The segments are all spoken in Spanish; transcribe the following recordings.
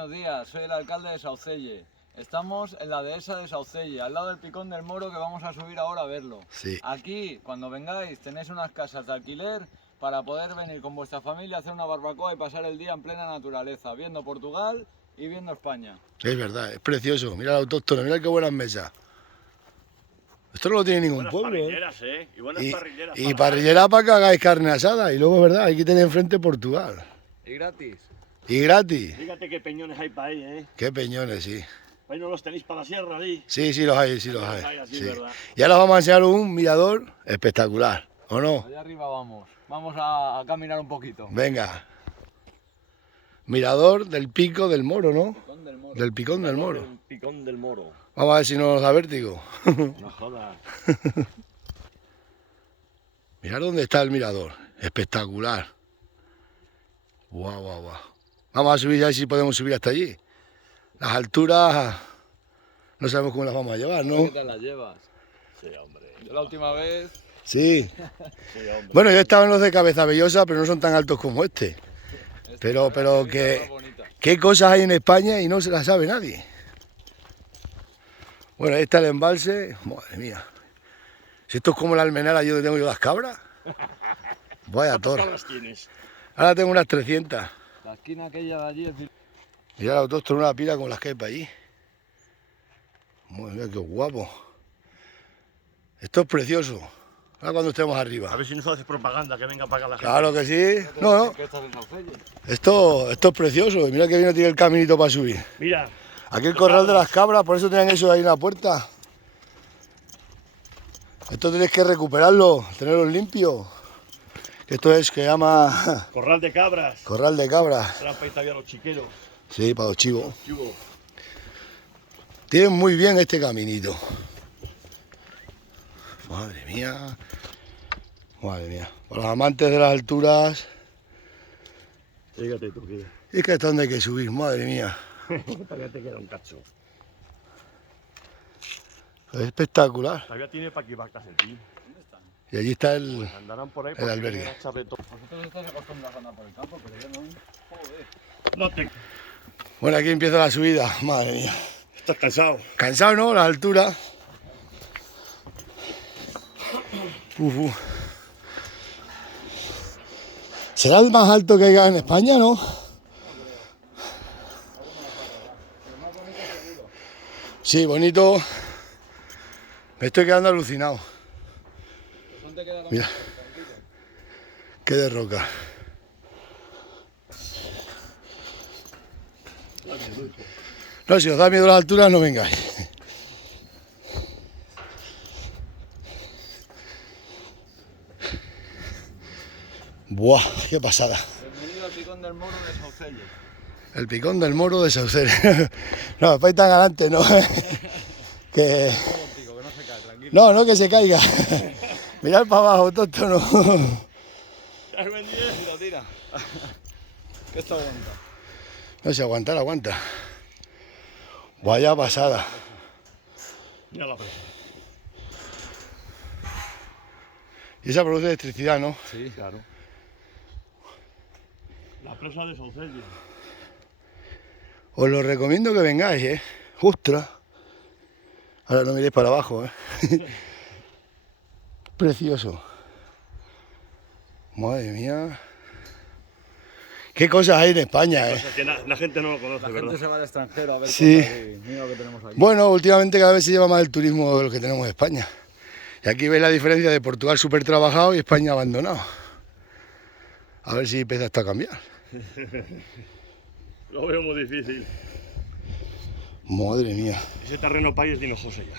Buenos días, soy el alcalde de Saucelle. Estamos en la dehesa de Saucelle, al lado del Picón del Moro, que vamos a subir ahora a verlo. Sí. Aquí, cuando vengáis, tenéis unas casas de alquiler para poder venir con vuestra familia a hacer una barbacoa y pasar el día en plena naturaleza, viendo Portugal y viendo España. Es verdad, es precioso. Mira el autóctono, mira qué buenas mesas. Esto no lo tiene ningún Buenas pueblo. parrilleras, Y buenas parrilleras. Y parrillera para que hagáis carne asada. Y luego es verdad, hay que tener enfrente Portugal. Y gratis. Y gratis. Fíjate qué peñones hay para ahí, Qué peñones, sí. Ahí no los tenéis para la sierra, ahí. Sí, sí los hay, sí los hay. Así, Sí. ¿verdad? Y ahora os vamos a enseñar un mirador espectacular, ¿o no? Allá arriba vamos. Vamos a caminar un poquito. Venga. Mirador del Pico del Moro, ¿no? Picón del Moro. Del Picón del Moro. El Picón del Moro. Vamos a ver si no nos da vértigo. No jodas. Mirad dónde está el mirador. Espectacular. Guau, guau, guau. Vamos a subir ya si podemos subir hasta allí. Las alturas no sabemos cómo las vamos a llevar, ¿no? ¿Qué tal las llevas? Sí, hombre. Yo la última vez... Sí. Sí, hombre. Bueno, yo he estado en los de Cabeza Bellosa, pero no son tan altos como este. Pero Esta que... es bonita. ¿Qué cosas hay en España y no se las sabe nadie? Bueno, ahí está el embalse. Madre mía. Si esto es como la almenara yo tengo yo las cabras. Vaya ¿Cuántas torre. cabras tienes? Ahora tengo unas 300. La esquina aquella de allí es... Mira el autóctono, una pila con las que hay para allí. Madre mía, qué guapo. Esto es precioso. Ahora cuando estemos A arriba. ver si nos haces propaganda, que venga para acá la gente. Claro que sí. No, no. ¿Qué estás en Saucelle? Esto es precioso. Y mira que bien tiene el caminito para subir. Mira, Aquí el corral de las cabras, por eso tenían eso ahí en la puerta. Esto tenéis que recuperarlo, tenerlo limpio. Esto es que llama corral de cabras. corral de cabras. Serán para ir todavía los chiqueros. Sí, para los chivos. Chivo. Tienen muy bien este caminito. Madre mía. Madre mía. Para los amantes de las alturas. Fíjate tú, que Es que es donde hay que subir, madre mía. todavía te queda un cacho. Es espectacular. Todavía tiene para que vacas el tío. Y allí está el... Andarán por ahí. El porque albergue. vienen a echarle todo. Vosotros estáis acostumbrados a andar por el campo, pero yo no. Joder. No te... Bueno, aquí empieza la subida, madre mía. Estás cansado. Cansado, ¿no? La altura. Uf. ¿Será el más alto que hay en España, no? Sí, bonito. Me estoy quedando alucinado. ¿Dónde queda la Mira. Qué de roca. No, si os da miedo las alturas, no vengáis. Buah, qué pasada. Bienvenido al Picón del Moro de Saucelle. El Picón del Moro de Saucelle. No, vais tan adelante, no. Que... Contigo, que no se cae, tranquilo. No, no que se caiga. Mirad para abajo, tonto, no. ¿Te has vendido? Tira, tira. Que está bonita. No sé, aguantar, aguanta. Vaya pasada. Mira la presa. Y esa produce electricidad, ¿no? Sí, claro. La presa de Saucelle. Os lo recomiendo que vengáis, ¿eh? ¡Ostras! Ahora no miréis para abajo, ¿eh? Precioso. Madre mía. Qué cosas hay en España, O ¿eh? sea, que la gente no lo conoce, La ¿verdad? gente se va al extranjero a ver Sí. cosas y mira lo que tenemos aquí. Bueno, últimamente cada vez se lleva más el turismo de lo que tenemos en España. Y aquí veis la diferencia de Portugal súper trabajado y España abandonado. A ver si empieza esto a cambiar. Lo veo muy difícil. Madre mía. Ese terreno país es de Hinojosa ya.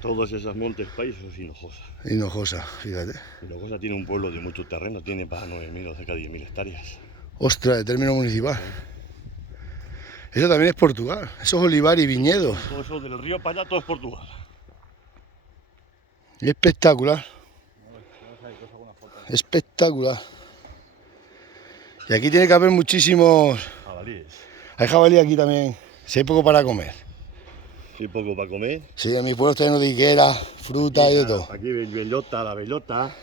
Todos esos montes país eso es Hinojosa. Hinojosa, fíjate. Hinojosa tiene un pueblo de mucho terreno, tiene para 9.000 o cerca de 10.000 hectáreas. Ostras, de término municipal. Eso también es Portugal. Eso es olivar y viñedos. Todo eso del río para allá, todo es Portugal. Espectacular. Espectacular. Y aquí tiene que haber muchísimos... Jabalíes. Hay jabalí aquí también. Si hay poco para comer. Sí, poco para comer. Sí, en mis pueblos tenemos de higuera, fruta y de todo. Aquí bellota, la bellota.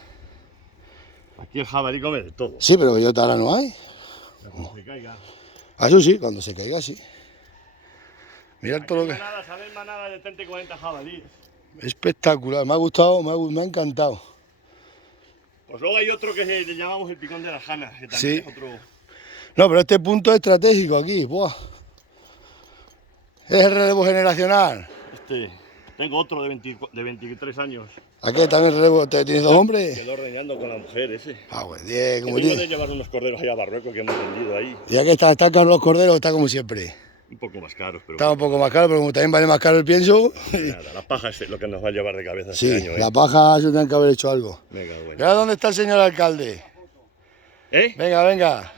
Aquí el jabalí come de todo. Sí, pero bellota ahora no hay. No se caiga. Ah, eso sí, cuando se caiga, sí. Mirad todo lo que... Salen manadas de 30 y 40 jabalíes. Espectacular, me ha gustado, me ha encantado. Pues luego hay otro que le llamamos el picón de la jana, que también Sí. es otro... No, pero este punto es estratégico aquí, buah. Es el relevo generacional. Tengo otro de 23 años. ¿A qué también relevo? ¿Tienes dos hombres? Quedó reñando con la mujer ese. Ah, pues bien, como Vengo de dice. llevar unos corderos ahí a Barruecos que hemos vendido ahí. Ya que está Carlos Cordero, está como siempre. Un poco más caros, pero... Está un poco más caro, pero como también vale más caro el pienso. Nada, la paja es lo que nos va a llevar de cabeza Sí, este año, ¿eh? la paja se tienen que haber hecho algo. Venga, bueno. Mira dónde está el señor alcalde. ¿Eh? Venga, venga.